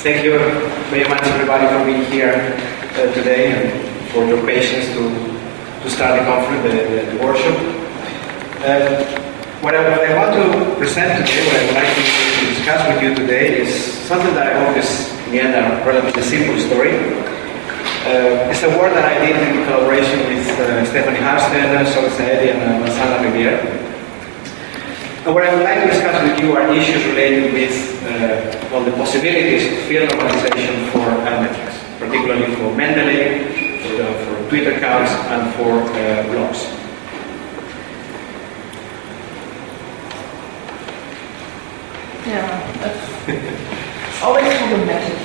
Thank you very much, everybody, for being here today and for your patience to start the conference, the workshop. What I want to present today, what I would like to discuss with you today, is something that I hope is, in the end, a relatively simple story. It's a work that I did in collaboration with Stefanie, Haustein, Zahedi, and Vincent Larivière. And what I would like to discuss with you are issues related with the possibilities of field normalization for Altmetrics, particularly for Mendeley, for Twitter accounts, and for blogs. Yeah, that's always problematic.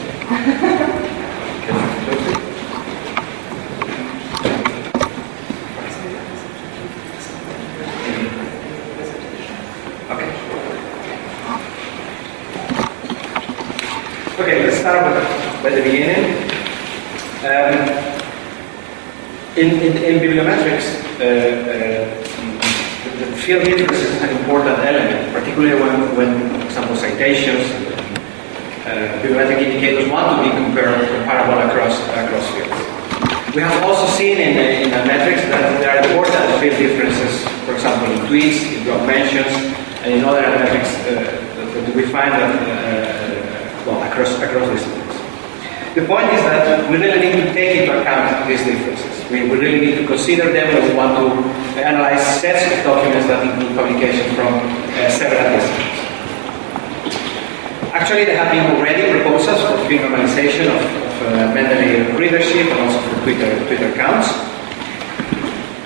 Okay, let's start by the beginning. In bibliometrics, the field difference is an important element, particularly when for example, citations, bibliometric indicators want to be comparable across fields. We have also seen in Altmetrics that there are important field differences, for example, in tweets, in blog mentions, and in other Altmetrics that we find that across disciplines. The point is that we really need to take into account these differences. We really need to consider them when we want to analyze sets of documents that include publications from several disciplines. Actually, there have been already proposals for field normalization of Mendeley readership and also for Twitter accounts.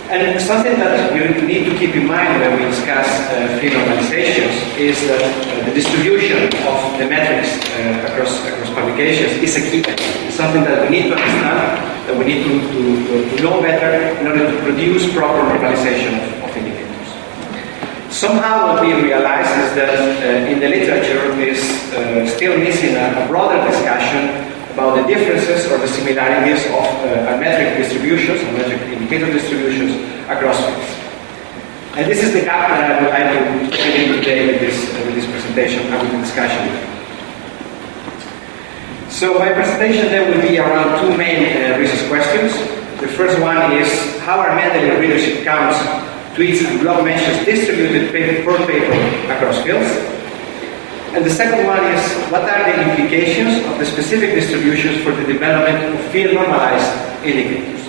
And something that we need to keep in mind when we discuss field normalizations is that the distribution of the metrics across publications is a key element. It's something that we need to understand, that we need to know better in order to produce proper normalization of indicators. Somehow what we realize is that in the literature is still missing a broader discussion about the differences or the similarities of metric distributions, metric indicator distributions across fields. And this is the gap that I would like to get in today with this presentation and with the discussion. So my presentation then will be around two main research questions. The first one is, how are Mendeley readership counts, tweets, and blog mentions distributed paper per paper across fields? And the second one is, what are the implications of the specific distributions for the development of field normalized indicators?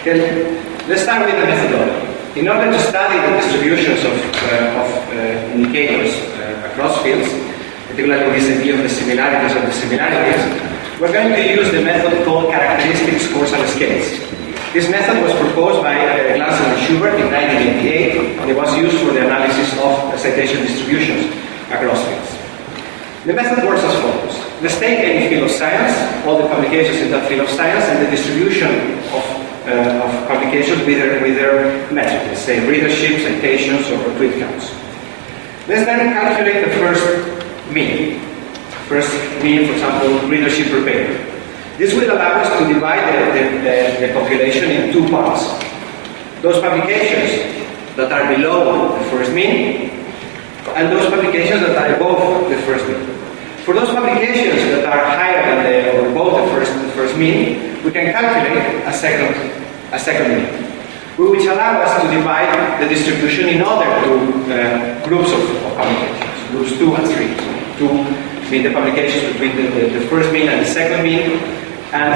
Okay, let's start with the methodology. In order to study the distributions of indicators across fields, particularly this idea of the similarities we're going to use the method called characteristic scores and scales. This method was proposed by Glanson and Schubert in 1988, and it was used for the analysis of citation distributions across fields. The method works as follows. Let's take any field of science, all the publications in that field of science, and the distribution of publications with their metrics, let's say readership, citations, or tweet counts. Let's then calculate the first mean. First mean, for example, readership per paper. This will allow us to divide the population in two parts. Those publications that are below the first mean, and those publications that are above the first mean. For those publications that are higher than or above the first mean, we can calculate a second mean, which allow us to divide the distribution in other two groups of publications, groups 2 and 3. 2 mean the publications between the first mean and the second mean, and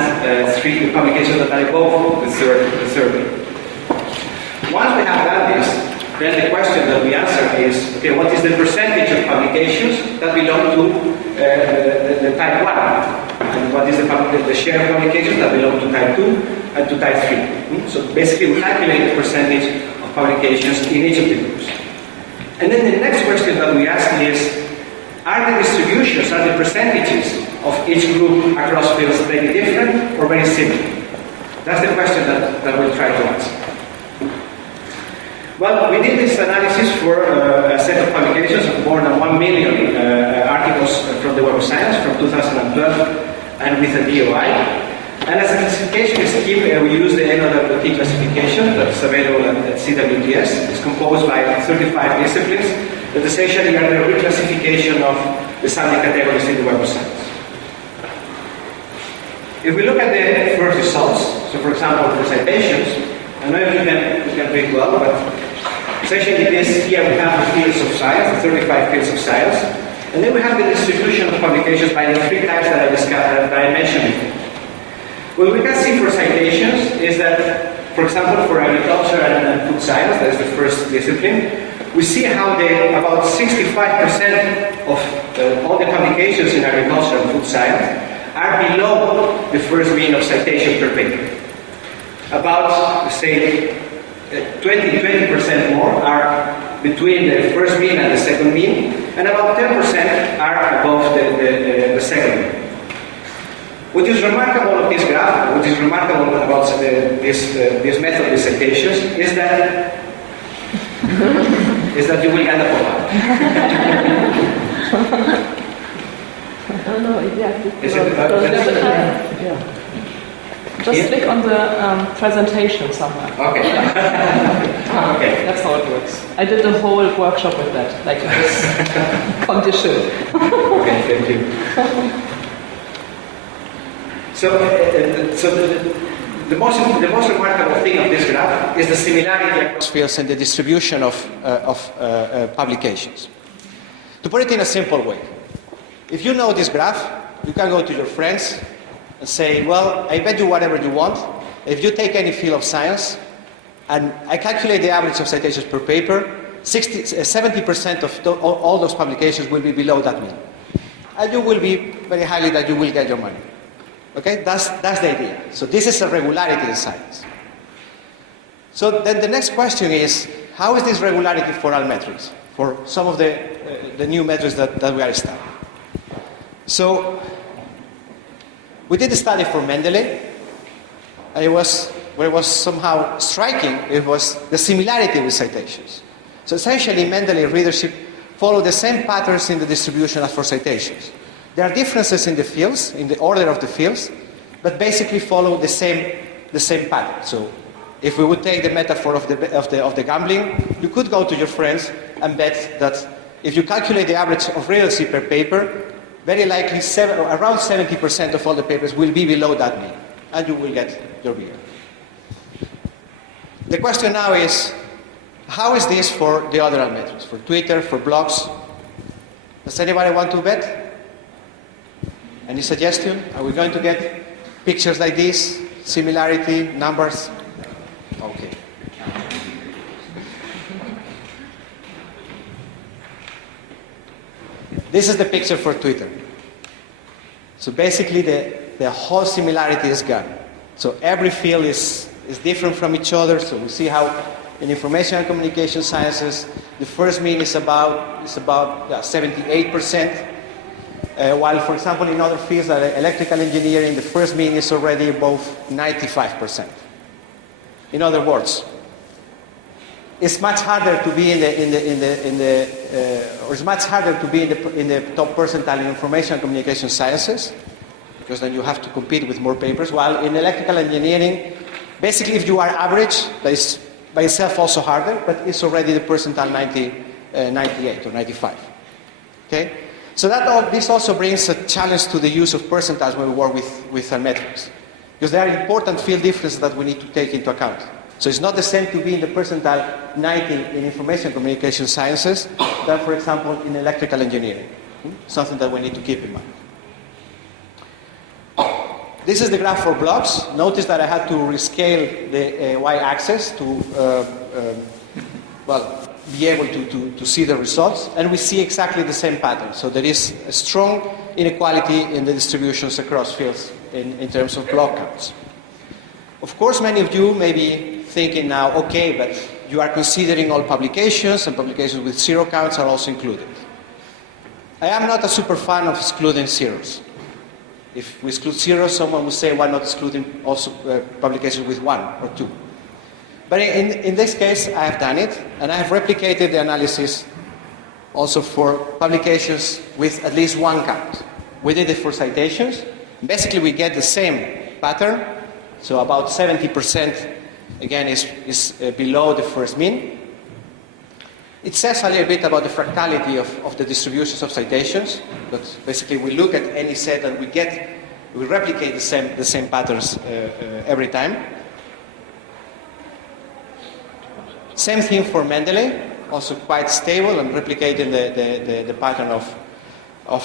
3 the publications that are above the third mean. Once we have done this, then the question that we answer is, okay, what is the percentage of publications that belong to the type 1? And what is the share of publications that belong to type 2 and to type 3? So basically we calculate the percentage of publications in each of the groups. And then the next question that we ask is, are the distributions, are the percentages of each group across fields very different or very similar? That's the question that we'll try to answer. Well, we did this analysis for a set of publications of more than 1 million articles from the Web of Science from 2012 and with a DOI. And as a classification scheme, we use the NOWT classification that's available at CWTS. It's composed by 35 disciplines that essentially are the reclassification of the subject categories in the Web of Science. If we look at the first results, so for example, for citations, I don't know if you can read well, but essentially here we have the fields of science, the 35 fields of science, and then we have the distribution of publications by the 3 types that I mentioned before. What we can see for citations is that, for example, for agriculture and food science, that's the first discipline, we see how about 65% of all the publications in agriculture and food science are below the first mean of citation per paper. About, say, 20% more are between the first mean and the second mean, and about 10% are above the second mean. What is remarkable of this graph, what is remarkable about this method of citations, is that you will end up a lot. I don't know, exactly. Yeah. Just click on the presentation somewhere. Okay. Okay. That's how it works. I did a whole workshop with that, like this condition. Okay, thank you. So the most remarkable thing of this graph is the similarity across fields and the distribution of publications. To put it in a simple way, if you know this graph, you can go to your friends and say, well, I bet you whatever you want. If you take any field of science, and I calculate the average of citations per paper, 70% of all those publications will be below that mean. And you will be very highly that you will get your money. Okay, that's the idea. So this is a regularity in science. So then the next question is, how is this regularity for Altmetrics, for some of the new metrics that we are studying? So we did a study for Mendeley, and what was somehow striking, it was the similarity with citations. So essentially, Mendeley readership followed the same patterns in the distribution as for citations. There are differences in the fields, in the order of the fields, but basically follow the same pattern. So, if we would take the metaphor of the gambling, you could go to your friends and bet that if you calculate the average of readership per paper, very likely around 70% of all the papers will be below that mean, and you will get your beer. The question now is, how is this for the other Altmetrics, for Twitter, for blogs? Does anybody want to bet? Any suggestion? Are we going to get pictures like this? Similarity, numbers? Okay. This is the picture for Twitter. So basically the whole similarity is gone. So every field is different from each other. So we see how in information and communication sciences, the first mean is about 78%. While, for example, in other fields like electrical engineering, the first mean is already above 95%. In other words, it's much harder to be in the top percentile in information and communication sciences, because then you have to compete with more papers. While in electrical engineering, basically, if you are average, that is by itself also harder, but it's already the percentile 98 or 95. Okay. So this also brings a challenge to the use of percentiles when we work with Altmetrics, because there are important field differences that we need to take into account. So it's not the same to be in the percentile 90 in information communication sciences than, for example, in electrical engineering. Something that we need to keep in mind. This is the graph for blogs. Notice that I had to rescale the y-axis to be able to see the results, and we see exactly the same pattern. So there is a strong inequality in the distributions across fields in terms of blog counts. Of course, many of you may be thinking now, okay, but you are considering all publications, and publications with zero counts are also included. I am not a super fan of excluding zeros. If we exclude zeros, someone would say, why not excluding also publications with 1 or 2? But in this case, I have done it, and I have replicated the analysis also for publications with at least 1 count. We did it for citations. Basically, we get the same pattern. So about 70% again is below the first mean. It says a little bit about the fractality of the distributions of citations, but basically we look at any set and we replicate the same patterns every time. Same thing for Mendeley, also quite stable and replicating the pattern of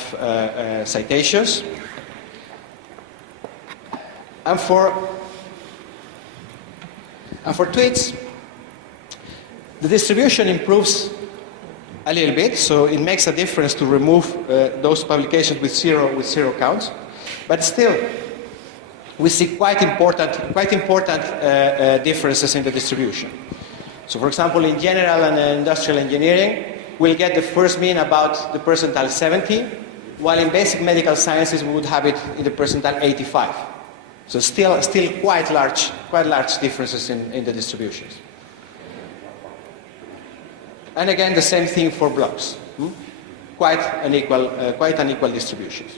citations. And for tweets, the distribution improves a little bit, so it makes a difference to remove those publications with zero counts. But still, we see quite important differences in the distribution. So, for example, in general and industrial engineering, we'll get the first mean about the percentile 70, while in basic medical sciences we would have it in the percentile 85. So still quite large differences in the distributions. And again, the same thing for blocks. Quite unequal distributions.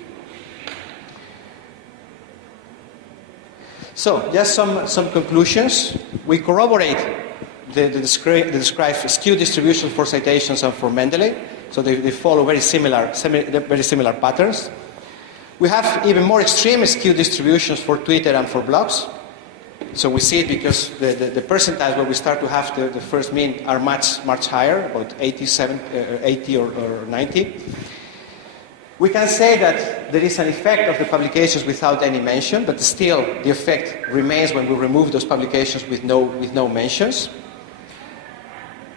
So, just some conclusions. We corroborate the described skew distribution for citations and for Mendeley. So they follow very similar patterns. We have even more extreme skew distributions for Twitter and for blogs. So we see it because the percentiles where we start to have the first mean are much higher, about 80 or 90. We can say that there is an effect of the publications without any mention, but still the effect remains when we remove those publications with no mentions.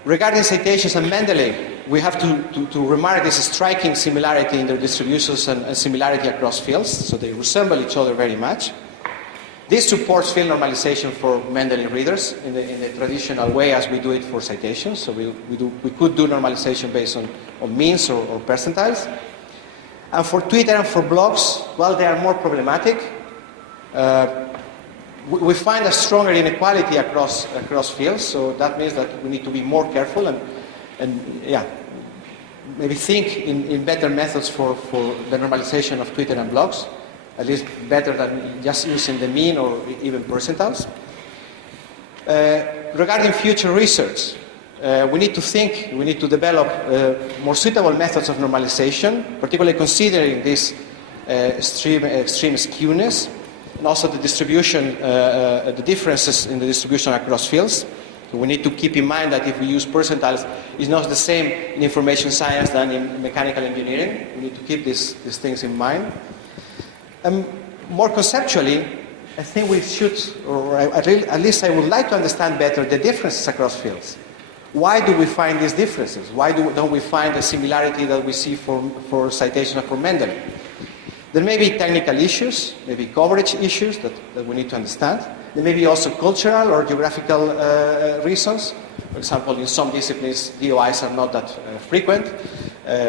Regarding citations and Mendeley, we have to remark this striking similarity in their distributions and similarity across fields, so they resemble each other very much. This supports field normalization for Mendeley readers in the traditional way as we do it for citations. So we could do normalization based on means or percentiles. And for Twitter and for blogs, well, they are more problematic. We find a stronger inequality across fields, so that means that we need to be more careful and maybe think in better methods for the normalization of Twitter and blogs, at least better than just using the mean or even percentiles. Regarding future research, we need to develop more suitable methods of normalization, particularly considering this extreme skewness, and also the distribution, the differences in the distribution across fields. So we need to keep in mind that if we use percentiles, it's not the same in information science than in mechanical engineering. We need to keep these things in mind. More conceptually, I think we should, or at least I would like to understand better the differences across fields. Why do we find these differences? Why don't we find the similarity that we see for citation for Mendeley? There may be technical issues, maybe coverage issues that we need to understand. There may be also cultural or geographical reasons. For example, in some disciplines, DOIs are not that frequent,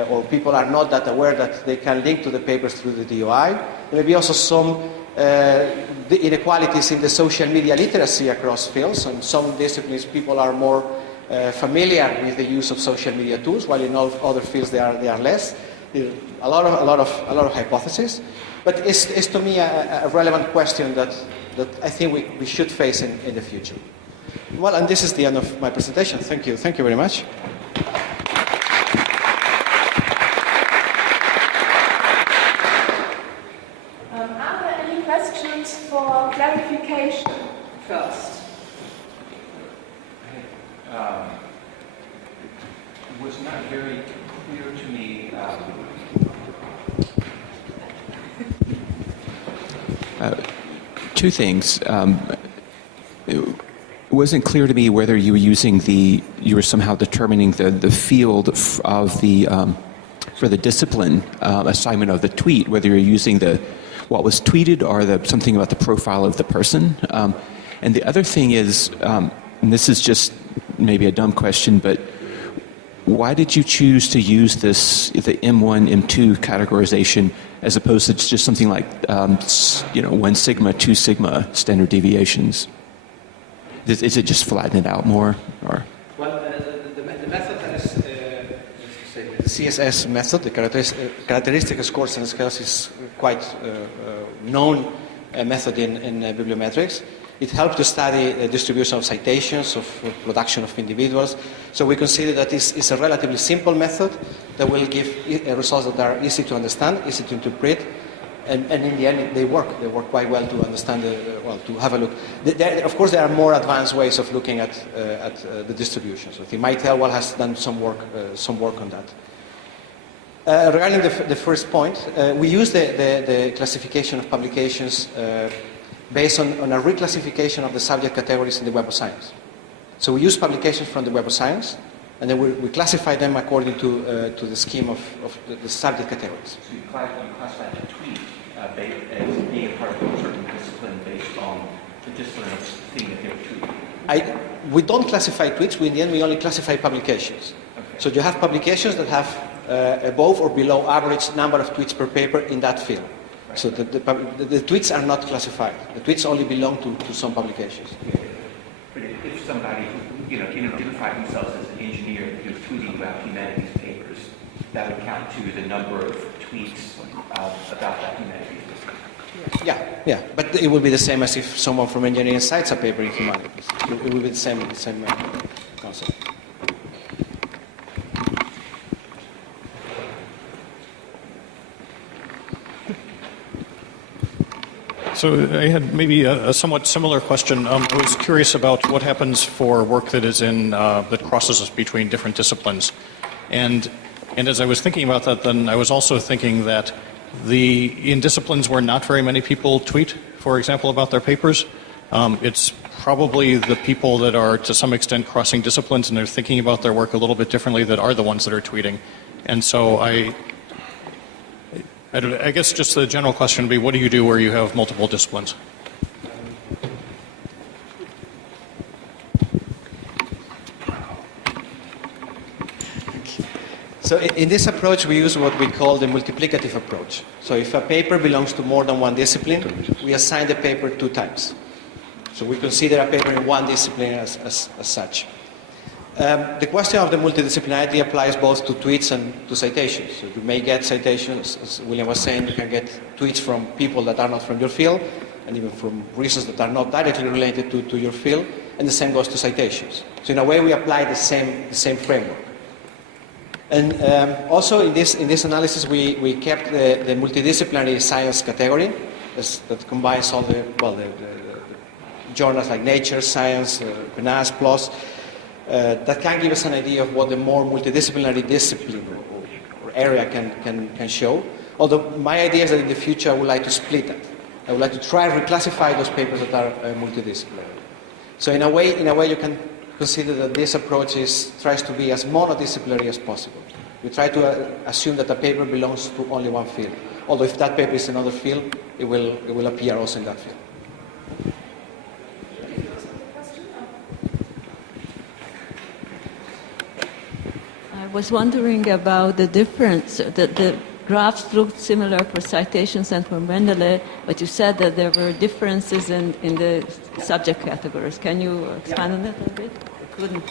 or people are not that aware that they can link to the papers through the DOI. There may be also some the inequalities in the social media literacy across fields. In some disciplines, people are more familiar with the use of social media tools, while in all other fields they are less. A lot of hypotheses, but it's to me a relevant question that I think we should face in the future. Well, and this is the end of my presentation. Thank you very much. Are there any questions for clarification first? It was not very clear to me. Two things. It wasn't clear to me whether you were you were somehow determining the field of the for the discipline assignment of the tweet, whether you're using what was tweeted or something about the profile of the person. And the other thing is, and this is just maybe a dumb question, but why did you choose to use the M1, M2 categorization as opposed to just something like 1 sigma, 2 sigma standard deviations? Is it just flatten it out more, or? Well, the method that is the CSS method, the characteristic scores and scales, is quite known method in bibliometrics. It helps to study the distribution of citations, of production of individuals. So we consider that this is a relatively simple method that will give results that are easy to understand, easy to interpret, and in the end they work. They work quite well to understand, to have a look. Of course, there are more advanced ways of looking at the distribution. So Untitled has done some work on that. Regarding the first point, we use the classification of publications based on a reclassification of the subject categories in the Web of Science. So we use publications from the Web of Science, and then we classify them according to the scheme of the subject categories. So you classify the tweet as being a part of a certain discipline based on the discipline of the thing that they're tweeting? We don't classify tweets. In the end, we only classify publications. Okay. So you have publications that have above or below average number of tweets per paper in that field. Right. So the tweets are not classified. The tweets only belong to some publications. Yeah. But if somebody can identify themselves as an engineer who's tweeting about humanities papers, that would count to the number of tweets about that humanities. Yeah, but it would be the same as if someone from engineering cites a paper in humanities. It would be the same concept. So I had maybe a somewhat similar question. I was curious about what happens for work that is that crosses us between different disciplines. And as I was thinking about that, then I was also thinking that in disciplines where not very many people tweet, for example, about their papers, it's probably the people that are to some extent crossing disciplines and they're thinking about their work a little bit differently that are the ones that are tweeting. And so I guess just the general question would be, what do you do where you have multiple disciplines? So in this approach, we use what we call the multiplicative approach. So if a paper belongs to more than one discipline, we assign the paper 2 times. So we consider a paper in one discipline as such. The question of the multidisciplinarity applies both to tweets and to citations. So you may get citations, as William was saying, you can get tweets from people that are not from your field, and even from reasons that are not directly related to your field, and the same goes to citations. So in a way, we apply the same framework. And also in this analysis, we kept the multidisciplinary science category that combines all the journals like Nature, Science, PNAS, PLOS, that can give us an idea of what the more multidisciplinary discipline or area can show. Although my idea is that in the future I would like to split that. I would like to try and reclassify those papers that are multidisciplinary. So in a way you can consider that this approach tries to be as monodisciplinary as possible. We try to assume that a paper belongs to only one field. Although if that paper is in another field, it will appear also in that field. I was wondering about the difference. The graphs looked similar for citations and for Mendeley, but you said that there were differences in the subject categories. Can you expand on that a bit? I couldn't.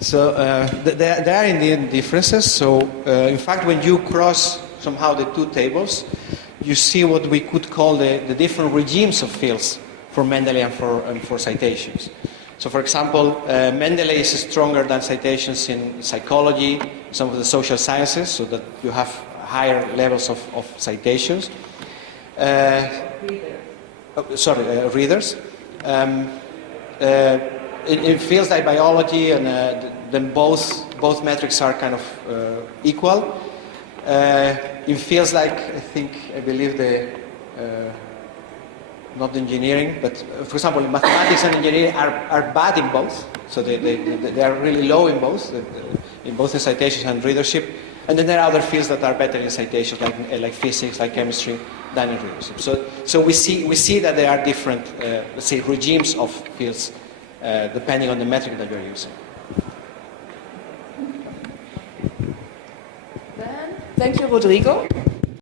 So there are indeed differences. So in fact, when you cross somehow the 2 tables, you see what we could call the different regimes of fields for Mendeley and for citations. So for example, Mendeley is stronger than citations in psychology, some of the social sciences, so that you have higher levels of citations. Readers. In fields like biology, and then both metrics are kind of equal. In fields like, I believe not engineering, but for example, mathematics and engineering are bad in both. So they are really low in both the citations and readership. And then there are other fields that are better in citations, like physics, like chemistry, than in readership. So we see that there are different, let's say, regimes of fields depending on the metric that you're using. Then, thank you, Rodrigo.